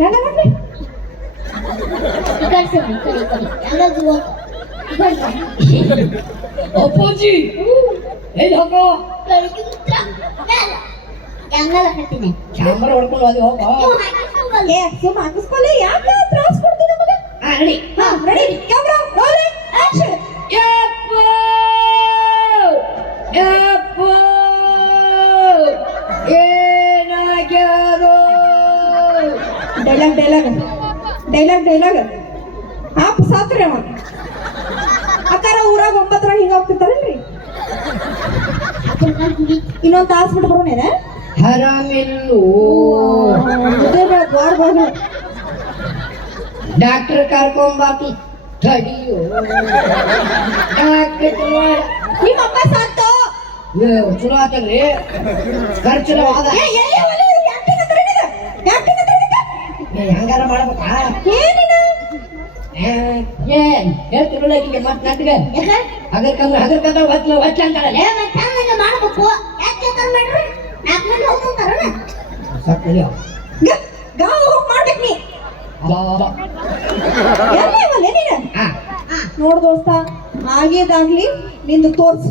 ಯಾಕಂದ್ರೆ ಅಪ್ಪಾಜಿ ಎಲ್ಲಿ ಹೋಗೋ ಕ್ಯಾಮರಾ ಹೊಡ್ಕೊಂಡು ಅದು ಹೋಗೋ ಏ ಸುಮ್ಮ ಹಾಕಿಸ್ಕೊಳ್ಳಿ ಯಾಕೆ ತ್ರಾಸ ಕೊಡ್ತೀನಿ ನಮಗೆ ರೆಡಿ ಹಾ ರೆಡಿ ಕ್ಯಾಮ್ರಾ ರೋಲಿಂಗ್ ಆಕ್ಷನ್ ಯಪ್ಪ ಏನಾಗ್ಯಾರೋ ಡೈಲಾಗ್ ಆಪ್ ಸಾತ್ರಿ ಅವ ಅಕ್ಕಾರ ಊರಾಗ 9 ಹಿಂಗ ಹೋಗ್ತಿರ್ತಾರಲ್ರಿ ಇನ್ನೊಂದು ತಾಸು ಬಿಟ್ಟು ಬರೋನೇನ ಹರಾಮಿಲ್ಲು ಗೋಡ್ ಡಾಕ್ಟರ್ ಕರ್ಕೊಂಬಾಕಿ ತಡಿಯೋ ನಿಮ್ಮ ಅಪ್ಪ ಸಾತು ಚಲೋ ಆತಲ್ರಿ ಖರ್ಚು ಆದ ಹಂಗಾರ ಮಾಡ್ಬೇಕಾ ಏನ್ ಹೇಳ್ತಿರಲ್ಲ ಈಗ ಮತ್ತೆ ನಟ್ಗ ಹಗರ್ಕಂದ್ರ ಒಚ್ಚ ಅಂತಾರಲ್ಲ ಮಾಡ್ಬೇಕು ಗಾವ ಹೋಗಿ ಮಾಡ್ಬೇಕು ನೀ ನೋಡ್ ದೋಸ್ತ ಆಗೇದಾಗ್ಲಿ ನಿಂದು ತೋರ್ಸು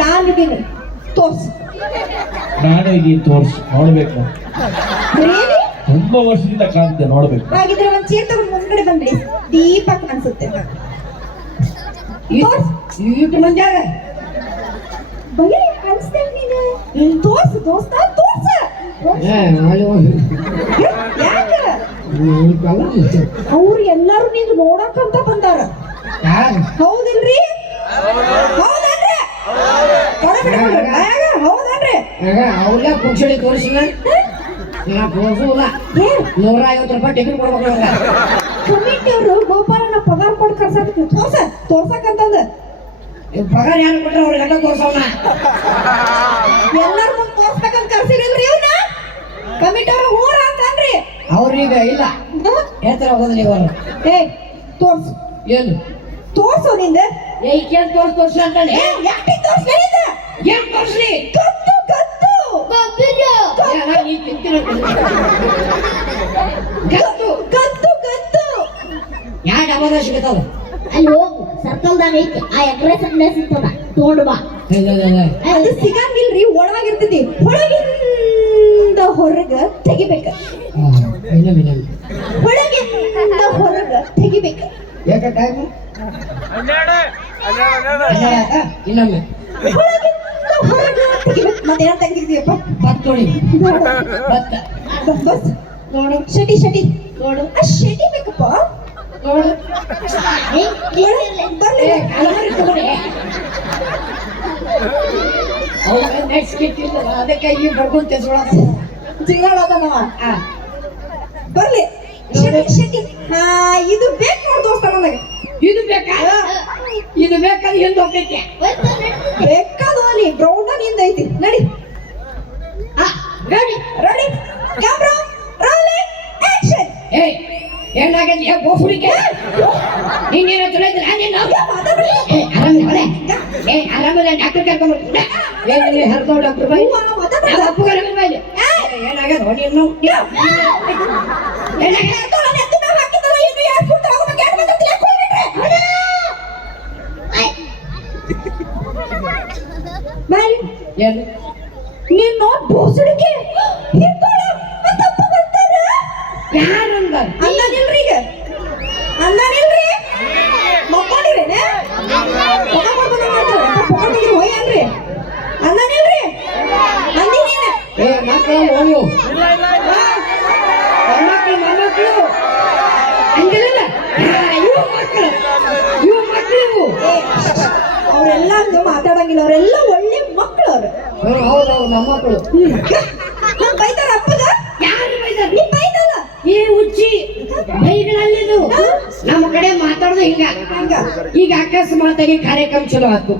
ನಾನಿದ್ದೀನಿ ತೋರ್ಸು ನಾನು ಈಗ ತೋರ್ಸ್ ನೋಡ್ಬೇಕು Really? ತುಂಬಾ ವರ್ಷದಿಂದ ಕಾಣ್ತೆ ನೋಡ್ಬೇಕು ಹಾಗಿದ್ರೆ ಒಂದ್ ಚೇರ್ ತಗೊಂಡು ಮುಂದ್ಗಡೆ ಬಂದ್ಬಿಡಿ ದೀಪಕ್ ಅನ್ಸುತ್ತೆ ಇಟ್ಟು ಮಂದ್ಯಾಗ ಬಗೆ ಅನ್ಸ್ತೇನೆ ನೀನು ತೋರ್ಸು ದೋಸ್ತ ತೋರ್ಸು ಯಾಕ ಅವ್ರು ಎಲ್ಲಾರು ನಿಂದು ನೋಡಕ್ಕಂತ ಬಂದಾರ ಹೌದಿಲ್ರಿ ಹೌದಲ್ರಿ ಹೌದಲ್ರಿ ಅವ್ರ ಕುಕ್ಷಳಿ ತೋರಿಸಿಲ್ಲ ನಾ ತೋರಿಸಲ್ಲ 150 ರೂಪಾಯಿ ಟಿಕೆಟ್ ಕೊಡ್ಬೇಕು ಕಮಿಟಿ ಅವರು ಗೋಪಾಲನ ಪಗಾರ ಕೊಟ್ಟು ಕರ್ಸಕ್ಕೆ ತೋರ್ಸಕ್ಕಂತಂದ ಪಗಾರ ಯಾರು ಕೊಟ್ರೆ ಅವ್ರಿಗೆ ಗಂಟ ತೋರ್ಸವನ ಎಲ್ಲಾರು ಮುಂದೆ ತೋರ್ಸ್ಬೇಕಂತ ಕರ್ಸಿರಿಲ್ರಿ ಇವ್ನ ಕಮಿಟಿ ಅವರು ಊರ ಅಂತನ್ರಿ ಅವ್ರೀಗ ಇಲ್ಲ ಹೇಳ್ತಾರ ಹೋಗೋದ್ರಿ ಇವರು ಏ ತೋರ್ಸು ಏನು ತೋರ್ಸು ನಿಂದ ಏ ಕೇಳಿ ತೋರ್ಸಿ ಅಂತಾನೆ ಯಾಕೆ ತೋರ್ಸ್ಲಿಲ್ಲ ಏನ್ ತೋರ್ಸ್ಲಿ ಕತ್ತು ಕತ್ತು ನೀ ತಿಂತಿರ ಕತ್ತು ಕತ್ತು ಕತ್ತು ಯಾವ ಡಬ್ಬದ ಸಿಗತ್ತದ ಅಲ್ಲಿ ಹೋಗು ಸರ್ಕಲ್ದಾಗ ಐತಿ ಆ ಎಗ್ರೆಸ್ ಅಂಗಡಿ ಸಿಗ್ತದ ತಗೊಂಡು ಬಾ ಅದು ಸಿಗಂಗಿಲ್ರಿ ಒಳಗಿರ್ತೈತಿ ಒಳಗಿಂದ ಹೊರಗ ತೆಗಿಬೇಕ ಒಳಗಿಂದ ಹೊರಗ ತೆಗಿಬೇಕ ಯಾಕ ಟೈಮ್ ಇನ್ನೊಮ್ಮೆ ಒಳಗಿಂದ ಹೊರಗ ತೆಗಿಬೇಕ ಮತ್ತೇನ ತೆಗಿತೀಯಪ್ಪ ಭತ್ತ ನೋಡಿ ಭತ್ತ ಬಸ್ ನೋಡು ಶಟಿ ನೋಡು ಆ ಶಟಿ ಬೇಕಪ್ಪ ನೋಡು ಬರ್ಲಿ ಕಲಮರಿ ತಗೊಳ್ಳಿ ಅವ್ರ ನೆಕ್ಸ್ಟ್ ಕಿಟ್ಟಿಲ್ಲ ಅದಕ್ಕೆ ಈ ಬರ್ಕೊಂತ ಜಿಂಗಾಳದನವ ಬರ್ಲಿ ಶಟಿ ಹಾ ಇದು ಬೇಕು ನೋಡು ದೋಸ್ತ ನನಗೆ ಇದು ಬೇಕಾ ಇದು ಬೇಕಾದ್ರೆ ಎಂದು ಹೋಗ್ತೈತೆ ಬೇಕಾದು ಅಲ್ಲಿ ಗ್ರೌಂಡ್ ನಿಂದ ಐತಿ ನಡಿ ready ready camera rolling action ಏಯ್ ಏನಾಗೈತಿ ಗೋಫುಡಿಕೆ ನೀನೇನೋ ತಿಳಿದ್ರೆ ನಾನೇನು ಆರಾಮಿಲ್ಲ ಆರಾಮಿಲ್ಲ ಡಾಕ್ಟರ್ ಕರ್ಕೊಂಡ್ಬರ್ತೀನಿ ಏನಿಲ್ಲ ಹರ್ಕೋ ಡಾಕ್ಟರ್ ಬೈ ಅಪ್ಪು ಕರ್ಕೊಂಡ್ ಬೈ ಏನಾಗದ ನೋಡಿ ಇನ್ನು ಏನು ನೀನ್ ನೋಡ್ ಬೋಸಡಿಕೆ ಹಿಡ್ಕೊಳ್ಳ ತಪ್ಪು ಬರ್ತಾರ ಯಾರಂದ ಅಂದಾನಿಲ್ರಿ ಈಗ ಅಂದಾನಿಲ್ರಿ ಮಕ್ಕೊಂಡಿರೇನ ಪೊಗಡ್ಬಿಟ್ಟು ಹೋಯನ್ರಿ ಅಂದಾನಿಲ್ರಿ ಅಂದಿನೇನ ಏ ಮಕ್ಕಳು ಓಣಿಯು ಮೊಮ್ಮಕ್ಕಳು ಹಂಗಿಲ್ಲ ಇವು ಮಕ್ಕಳು ಅವರೆಲ್ಲ ಮಾತಾಡಂಗಿಲ್ಲ ಅವರೆಲ್ಲ ಒಳ್ಳೆ ಮಕ್ಕಳು ಅವ್ರು ಹೌದೌದು ಮೊಮ್ಮಕ್ಕಳು ಬೈತಾರ ಅಪ್ಪಗ ಯಾರು ಬೈದಾರ ನೀ ಬೈದಲ್ಲ ಏ ಹುಚ್ಚಿ ಬೈಗಳಲ್ಲಿದು ನಮ್ಮ ಕಡೆ ಮಾತಾಡೋದು ಹಿಂಗ ಈಗ ಅಕಸ್ಮಾತಾಗಿ ಕಾರ್ಯಕ್ರಮ ಚಲೋ ಆಯ್ತು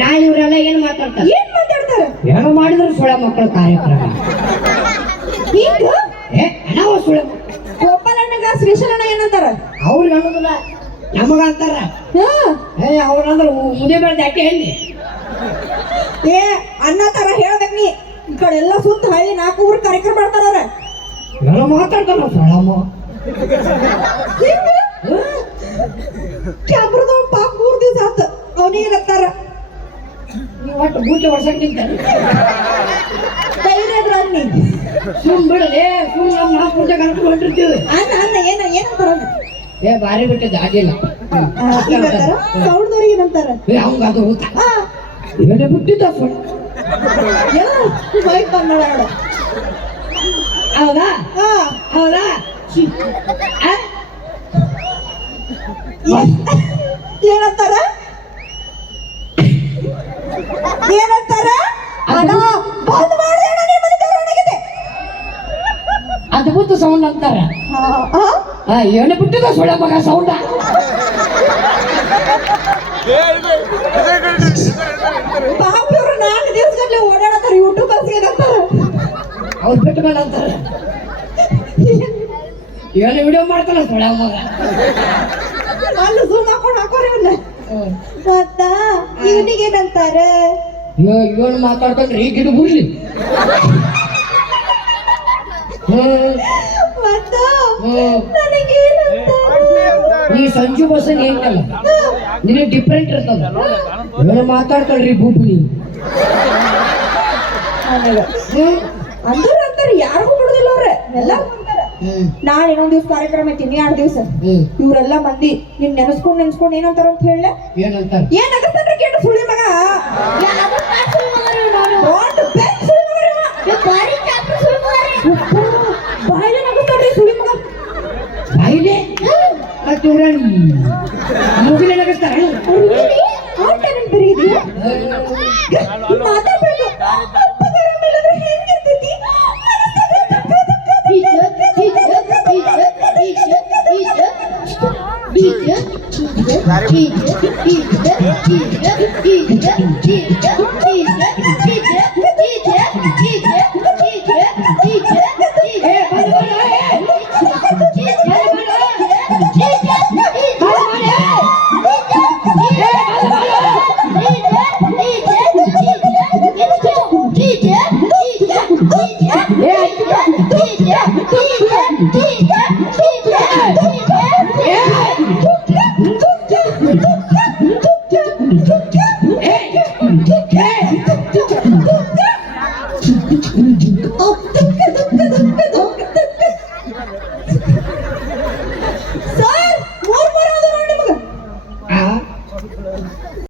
ನಾಳೆ ಇವರೆಲ್ಲ ಏನ್ ಮಾತಾಡ್ತಾರೆ ಏನ್ ಮಾತಾಡ್ತಾರ ಏನೋ ಮಾಡಿದ್ರು ಸುಳ ಮಕ್ಕಳ ಕಾರ್ಯಕ್ರಮ ಈಗ ನಾವು ಸುಳ ಗೋಪಾಲಣ್ಣಗ ಶ್ರೀಶಲಣ್ಣ ಏನಂತಾರ ಅವ್ರಿಗೆ ಅನ್ನೋದಿಲ್ಲ ನಮಗ ಅಂತಾರ ಅವ್ರಂದ್ರ ಮುದೆ ಬೆಳೆದ ಯಾಕೆ ಹೇಳಿ ಏ ಅಣ್ಣ ತರ ಹೇಳ್ಬೇಕ್ ನೀ ಕಡೆ ಎಲ್ಲ ಸುತ್ತ ಹಳ್ಳಿ 4 ಊರ್ ಕಾರ್ಯಕ್ರಮ ಮಾಡ್ತಾರ ಅವ್ರ ಎಲ್ಲ ಮಾತಾಡ್ತಾರ ಸಳಮ್ಮ ಕ್ಯಾಮ್ರದವ್ ಪಾಪ 3 ದಿವಸ ಆತ ಅವನಿಗೆ ಏನಂತಾರ ನೀವು ಒಟ್ಟು ಬೂಟೆ ಹೊಡ್ಸಕ್ ನಿಂತ ಧೈರ್ಯ ಇದ್ರ ಅನ್ನಿ ಸುಮ್ ಬಿಡಲೇ ಸುಮ್ ನಮ್ಮ ನಾವು ಪೂಜೆ ಕರ್ಕೊಂಡು ಹೊಂಟಿರ್ತೀವಿ ಅನ್ನ ಏನಂತಾರ ಏ ಬಾರಿ ಬಿಟ್ಟಿದ್ದ ಆಗಿಲ್ಲ ಏನಂತಾರ ಸೌಂಡ್ದವ್ರಿಗೆ ಏನಂತಾರ ಅವಂಗ ಅದು ಊಟ ಹಾ ಇವನೇ ಬಿಟ್ಟಿದ್ದ ಫೋನ್ ಎಲ್ಲ ಬೈಕ್ ಬಂದ ಹೌದಾ ಹಾ ಹೌದಾ ಆ? ಏನಂತಾರ ಏನಂತಾರ ಅಣ್ಣ ಬಂದ್ ಮಾಡಿ ಅಣ್ಣ ನಿಮ್ಮ ಮನೆ ಒಣಗಿದೆ ಅದ್ಭುತ ಸೌಂಡ್ ಅಂತಾರ ಇವನೇ ಬಿಟ್ಟಿದ್ದ ಸುಳ್ಳ ಮಗ ಸೌಂಡ ಪಾಪಿಯವ್ರು 4 ದಿವಸಗಟ್ಟಲೆ ಓಡಾಡತ್ತಾರ ಯೂಟ್ಯೂಬರ್ಸ್ ಏನಂತಾರ ಅವ್ರು ಬಿಟ್ಟು ಮೇಲೆ ಅಂತಾರ ಇವನೇ ವಿಡಿಯೋ ಮಾಡ್ತಾನ ಸುಳ್ಳ ಮಗ ಅಲ್ಲಿ ಜೂಮ್ ಹಾಕೊಂಡು ಹಾಕೋರಿ ಇವನ್ನ ಮತ್ತ ಇವನಿಗೆ ಏನಂತಾರ ಇವನು ಮಾತಾಡ್ಕೊಂಡ್ರೆ ಈಗ ಇದು ಬಿಡ್ಲಿ ಮತ್ತ ನನಗೆ ಏನಂತಾರ ಈ ಸಂಜು ಬಸನ್ ಹೆಂಗಲ್ಲ ನಿನಗೆ ಡಿಫ್ರೆಂಟ್ ಇರ್ತದ ಇವನು ಮಾತಾಡ್ಕೊಳ್ರಿ ಬೂಬ್ಲಿ ಅಂದ್ರ ಅಂತಾರ ಯಾರಿಗೂ ಬಿಡುದಿಲ್ಲ ಅವ್ರ ಎಲ್ಲ ನಾಳೆ ಇನ್ನೊಂದ್ ದಿವ್ಸ ಕಾರ್ಯಕ್ರಮ ಐತಿ 2 ದಿವಸ ಇವ್ರೆಲ್ಲ ಮಂದಿ ನಿನ್ ನೆನೆಸ್ಕೊಂಡ್ ಏನಂತಾರ ಅಂತ ಹೇಳ ಏನಂತಾರ ಏನ್ ಅಗಸ್ತಾನ್ರಿ ಕೇಟ ಸುಳಿ ಮಗ ದೊಡ್ಡ ಬೆಕ್ಕ್ ಸುಳಿ ಮಗ ರೀ ಅವ. ಬಾರಿ ಚಾಪ್ಟರ್ ಶುರು ಮಾಡಿ ಬಾಯಿಲೆ ನಗಸ್ತಾನ್ರಿ ಸುಳಿ ಮಗ ಬಾಯಿಲೆ ಮತ್ತೆ ಇವ್ರೇನು ಮುಗಿಲೆ ನಗಸ್ತಾರ ಟ್ಯಾಲೆಂಟ್ ಬೇರೆ ಇದೆಯಾ ಮಾತಾಡ್ಬೇಕು ಅಪ್ಪ ಗರಂ ಇಲ್ಲದ್ರೆ ಹೆಂಗಿರ್ತೈತಿ DJ